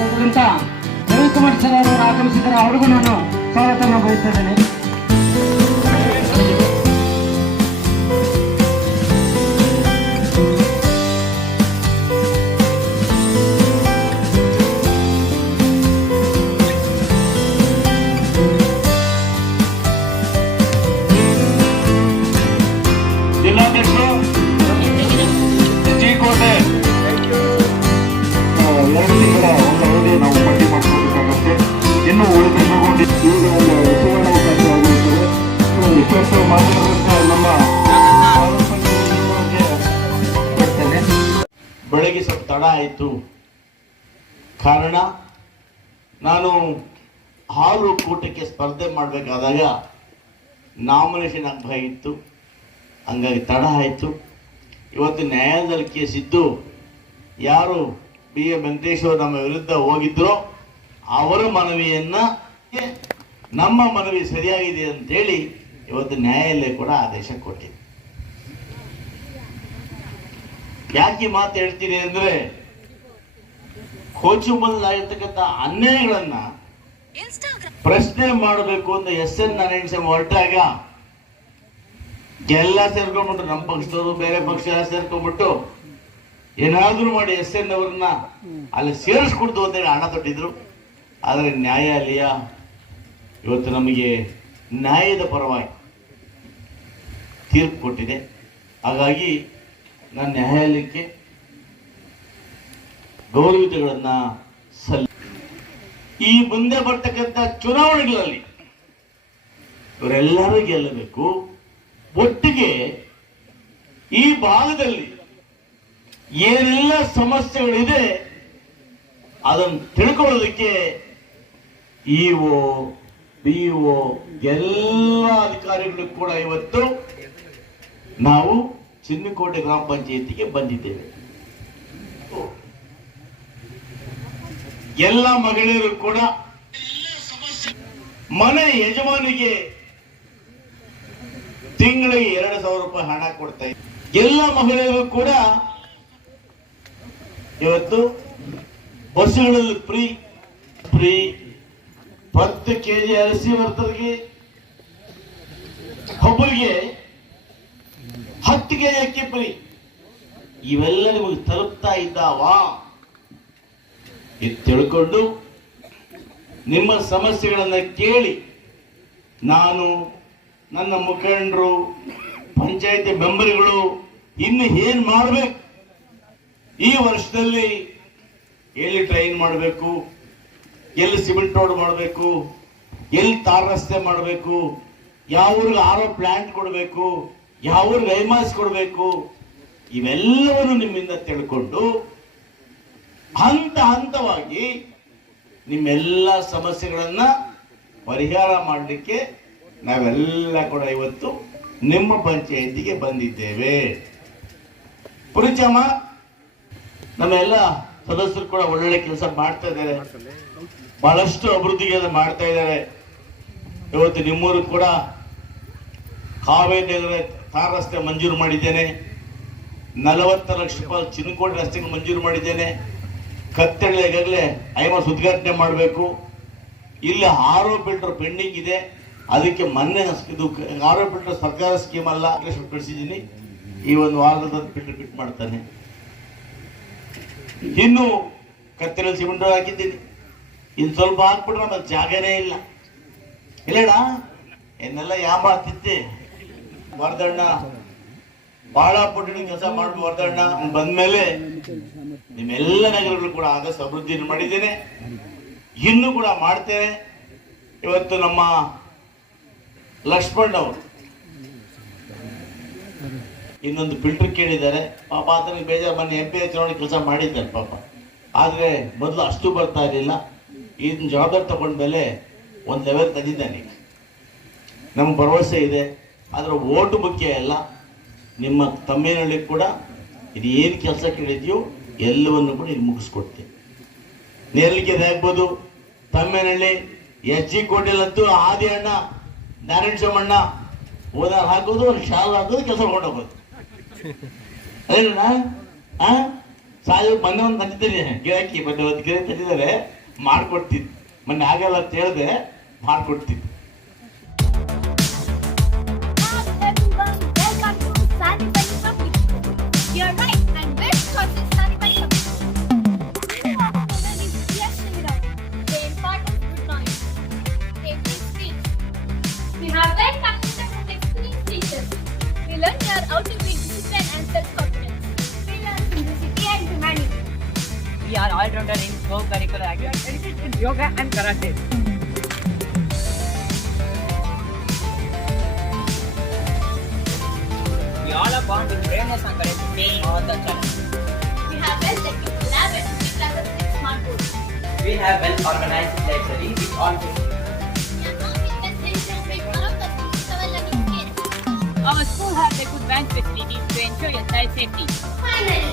ಅದರಿಂದ ರವಿಕುಮಾರ್ ಸರ್ ಅವರು ಆಗಮಿಸಿದರೆ ಅವ್ರಿಗೂ ನಾನು ಸ್ವಾಗತವನ್ನು ಬಯಸ್ತಿದ್ದೇನೆ. ಜಿಲ್ಲಾಧ್ಯಕ್ಷರು ಕೋಟೆ 2 ತಿಂಗಳ ಒಂದು ಅವಧಿ ನಾವು ಪಟ್ಟಿ ಮಾಡ್ಕೋಬೇಕಾಗತ್ತೆ. ಇನ್ನು ಉಳಿದುಕೊಂಡು ಈಗ ಒಂದು ಸುವರ್ಣಾವಕಾಶ ಆಗಿರುತ್ತದೆ. ಇಷ್ಟೊತ್ತು ಮಾತನಾಡುವಂತ ನಮ್ಮ ಕೊಡ್ತೇನೆ. ಬೆಳಗ್ಗೆ ಸ್ವಲ್ಪ ತಡ ಆಯಿತು. ಕಾರಣ ನಾನು ಹಾಲು ಕೂಟಕ್ಕೆ ಸ್ಪರ್ಧೆ ಮಾಡಬೇಕಾದಾಗ ನಾಮಿನೇಷನ್ ಹಬ್ಬ ಇತ್ತು, ಹಂಗಾಗಿ ತಡ ಆಯಿತು. ಇವತ್ತು ನ್ಯಾಯಾಲಯದಲ್ಲಿ ಕೇಸ್ ಇದ್ದು ಯಾರು ಬಿ ಎ ವೆಂಕಟೇಶ್ವರ್ ನಮ್ಮ ವಿರುದ್ಧ ಹೋಗಿದ್ರೋ ಅವರ ಮನವಿಯನ್ನ ನಮ್ಮ ಮನವಿ ಸರಿಯಾಗಿದೆ ಅಂತೇಳಿ ಇವತ್ತು ನ್ಯಾಯಾಲಯ ಕೂಡ ಆದೇಶ ಕೊಟ್ಟಿದೆ. ಯಾಕೆ ಮಾತು ಹೇಳ್ತೀನಿ ಅಂದ್ರೆ, ಕೋಚುಮಲ್ಲಾಗಿರ್ತಕ್ಕಂಥ ಅನ್ಯಾಯಗಳನ್ನ ಪ್ರಶ್ನೆ ಮಾಡಬೇಕು ಅಂತ SN ನಾರಾಯಣ ಹೊರಟಾಗ ಎಲ್ಲ ಸೇರ್ಕೊಂಡ್ಬಿಟ್ಟು, ನಮ್ಮ ಪಕ್ಷದವರು ಬೇರೆ ಪಕ್ಷ ಎಲ್ಲ ಸೇರ್ಕೊಂಡ್ಬಿಟ್ಟು ಏನಾದ್ರೂ ಮಾಡಿ SN ಅವ್ರನ್ನ ಅಲ್ಲಿ ಸೇರಿಸ್ಕೊಡ್ತು ಅಂತೇಳಿ ಹಣ ತೊಟ್ಟಿದ್ರು. ಆದರೆ ನ್ಯಾಯಾಲಯ ಇವತ್ತು ನಮಗೆ ನ್ಯಾಯದ ಪರವಾಗಿ ತೀರ್ಪು ಕೊಟ್ಟಿದೆ. ಹಾಗಾಗಿ ನಾನು ನ್ಯಾಯಾಲಯಕ್ಕೆ ಗೌರವಿತಗಳನ್ನ ಈ ಮುಂದೆ ಬರ್ತಕ್ಕಂಥ ಚುನಾವಣೆಗಳಲ್ಲಿ ಇವರೆಲ್ಲರೂ ಗೆಲ್ಲಬೇಕು. ಒಟ್ಟಿಗೆ ಈ ಭಾಗದಲ್ಲಿ ಏನೆಲ್ಲ ಸಮಸ್ಯೆಗಳಿದೆ ಅದನ್ನು ತಿಳ್ಕೊಳ್ಳೋದಕ್ಕೆ ಇಒ BO ಎಲ್ಲ ಅಧಿಕಾರಿಗಳು ಕೂಡ ಇವತ್ತು ನಾವು ಚಿನ್ನಕೋಟೆ ಗ್ರಾಮ ಪಂಚಾಯಿತಿಗೆ ಬಂದಿದ್ದೇವೆ. ಎಲ್ಲ ಮಹಿಳೆಯರು ಕೂಡ ಮನೆ ಯಜಮಾನಿಗೆ ತಿಂಗಳಿಗೆ 2,000 ರೂಪಾಯಿ ಹಣ ಕೊಡ್ತಾ ಇದ್ದಾರೆ. ಎಲ್ಲ ಮಹಿಳೆಯರು ಕೂಡ ಇವತ್ತು ಬಸ್ಸುಗಳಲ್ಲಿ ಫ್ರೀ 10 kg ಅರಿಸಿ ವರ್ತರಿಗೆ ಒಬ್ಬರಿಗೆ 10 kg ಅಕ್ಕಿ ಫ್ರೀ. ಇವೆಲ್ಲ ನಿಮಗೆ ತಲುಪ್ತಾ ಇದ್ದಾವ? ಇದು ತಿಳ್ಕೊಂಡು ನಿಮ್ಮ ಸಮಸ್ಯೆಗಳನ್ನ ಕೇಳಿ ನಾನು, ನನ್ನ ಮುಖಂಡರು, ಪಂಚಾಯತಿ ಮೆಂಬರ್ಗಳು ಇನ್ನು ಏನ್ ಮಾಡಬೇಕು, ಈ ವರ್ಷದಲ್ಲಿ ಎಲ್ಲಿ ಟ್ರೈನ್ ಮಾಡಬೇಕು, ಎಲ್ಲಿ ಸಿಮೆಂಟ್ ರೋಡ್ ಮಾಡಬೇಕು, ಎಲ್ಲಿ ತಾರ್ ರಸ್ತೆ ಮಾಡಬೇಕು, ಯಾವ ಊರಿಗೆ RO ಪ್ಲಾಂಟ್ ಕೊಡಬೇಕು, ಯಾವ ಊರಿಗೆ ಐಮಾಸ್ ಕೊಡಬೇಕು, ಇವೆಲ್ಲವನ್ನು ನಿಮ್ಮಿಂದ ತಿಳ್ಕೊಂಡು ಹಂತವಾಗಿ ನಿಮ್ಮೆಲ್ಲ ಸಮಸ್ಯೆಗಳನ್ನ ಪರಿಹಾರ ಮಾಡಲಿಕ್ಕೆ ನಾವೆಲ್ಲ ಕೂಡ ಇವತ್ತು ನಿಮ್ಮ ಪಂಚಾಯಿತಿಗೆ ಬಂದಿದ್ದೇವೆ. ಪುರಿಚಮ್ಮ, ನಮ್ಮೆಲ್ಲ ಸದಸ್ಯರು ಕೂಡ ಒಳ್ಳೊಳ್ಳೆ ಕೆಲಸ ಮಾಡ್ತಾ ಇದ್ದಾರೆ, ಬಹಳಷ್ಟು ಅಭಿವೃದ್ಧಿ ಮಾಡ್ತಾ ಇದ್ದಾರೆ. ಇವತ್ತು ನಿಮ್ಮೂರು ಕೂಡ ಕಾವೇರಿ ನಗರ ತಾರ್ ರಸ್ತೆ ಮಂಜೂರು ಮಾಡಿದ್ದೇನೆ, 40 ಲಕ್ಷ ರೂಪಾಯಿ ಚಿನ್ನಕೋಟೆ ರಸ್ತೆಗೆ ಮಂಜೂರು ಮಾಡಿದ್ದೇನೆ. ಕತ್ತಳ್ಳಿ ಈಗಾಗಲೇ ಐಮಾಸ್ ಉದ್ಘಾಟನೆ ಮಾಡಬೇಕು. ಇಲ್ಲಿ RO ಫಿಲ್ಟರ್ ಪೆಂಡಿಂಗ್ ಇದೆ, ಅದಕ್ಕೆ ಮೊನ್ನೆ ಇದು RO ಫಿಲ್ಟರ್ ಸರ್ಕಾರ ಸ್ಕೀಮ್ ಅಲ್ಲ, ಕಳಿಸಿದ್ದೀನಿ. ಈ ಒಂದು ವಾರದಲ್ಲಿ ಫಿಲ್ಟರ್ ಫಿಟ್ ಮಾಡ್ತಾನೆ. ಇನ್ನು ಕತ್ತಲಲ್ಲಿ ಸಿಮೆಂಟ್ ಹಾಕಿದ್ದೀನಿ, ಇನ್ನು ಸ್ವಲ್ಪ ಹಾಕ್ಬಿಟ್ರೆ ನಮಗೆ ಜಾಗನೇ ಇಲ್ಲ. ಇಲ್ಲಡ ಏನೆಲ್ಲ ಯಾಮಾರ್ತಿದ್ದೆ. ವರದಣ್ಣ ಬಹಳ ಪುಟ್ಟಿನ ಕೆಲಸ ಮಾಡ್ಬೋದು. ವರದಣ್ಣ ಬಂದ್ಮೇಲೆ ನಿಮ್ಮೆಲ್ಲ ನಗರಗಳು ಕೂಡ ಆಗಸ್ಟ್ ಅಭಿವೃದ್ಧಿ ಮಾಡಿದ್ದೇನೆ, ಇನ್ನು ಕೂಡ ಮಾಡ್ತೇನೆ. ಇವತ್ತು ನಮ್ಮ ಲಕ್ಷ್ಮಣ್ ಅವರು ಇನ್ನೊಂದು ಫಿಲ್ಟರ್ ಕೇಳಿದ್ದಾರೆ. ಪಾಪ ಆತನಿಗೆ ಬೇಜಾರು, ಮೊನ್ನೆ MP ಚುನಾವಣೆ ಕೆಲಸ ಮಾಡಿದ್ದಾರೆ ಪಾಪ. ಆದರೆ ಮೊದಲು ಅಷ್ಟು ಬರ್ತಾ ಇರಲಿಲ್ಲ. ಇದನ್ನ ಜವಾಬ್ದಾರಿ ತಗೊಂಡ್ಮೇಲೆ ಒಂದು ಲೆವೆಲ್ ತಂದಿದ್ದಾನೆ. ನಮ್ಗೆ ಭರವಸೆ ಇದೆ. ಆದರೆ ಓಟು ಮುಖ್ಯ ಅಲ್ಲ. ನಿಮ್ಮ ತಮ್ಮೇನಹಳ್ಳಿ ಕೂಡ ಇದು ಏನು ಕೆಲಸ ಕೇಳಿದ್ಯೋ ಎಲ್ಲವನ್ನು ಕೂಡ ಇದು ಮುಗಿಸ್ಕೊಡ್ತೀನಿ. ನೇರ್ಲಿಕೆರೆ ಆಗ್ಬೋದು, ತಮ್ಮೇನಹಳ್ಳಿ, SG ಕೋಟೆಲಂತೂ ಆದಿ ಅಣ್ಣ, ನಾರಾಯಣ ಸೋಮಣ್ಣ ಓದಾರ ಹಾಕೋದು, ಶಾಲ ಹಾಕೋದು, ಕೆಲಸ ಕೊಂಡೋಗೋದು. ಅದೇನಣ್ಣ ಸಾಯೋ ಮೊನ್ನೆ ಒಂದು ತಂದಿದ್ದೀನಿ ಗಿರಾಕಿ, ಮೊನ್ನೆ ಒಂದು ಗಿರಾಕಿ ತಂದಿದ್ದಾರೆ, ಮಾಡ್ಕೊಡ್ತಿದ್ದು. ಮೊನ್ನೆ ಆಗಲ್ಲ ಅಂತ ಹೇಳಿದೆ, ಮಾಡ್ಕೊಡ್ತಿದ್ದು. You're right, and best choice is Sani Pani They impart us good knowledge. They teach speech. We have well-practiced and experienced teachers. We learn here how to be disciplined and self-confidence. We learn simplicity and humanity. We are all-rounder in co-curricular activities in yoga and karate. We all are born with braveness and courage to face all the challenges. We have well-equipped lab and classes with smart boards. We have well-organized library with all facilities. We are now invested to make one of the things our learning skills. Our school has a good bench facilities to ensure your child safety. Finally,